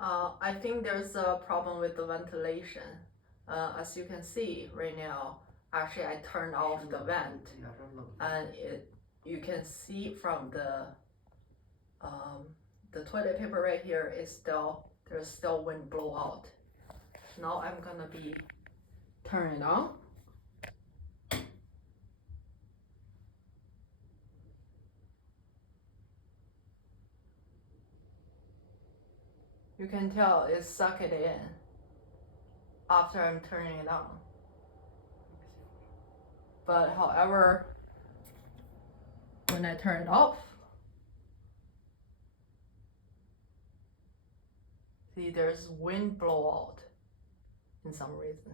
I think there's a problem with the ventilation. As you can see right now, actually I turned off the vent, and you can see from the toilet paper right here is there's still wind blowout. Now I'm gonna be turning it on. You can tell it's sucked it in after I'm turning it on. But however, when I turn it off, see there's wind blowout in some reason.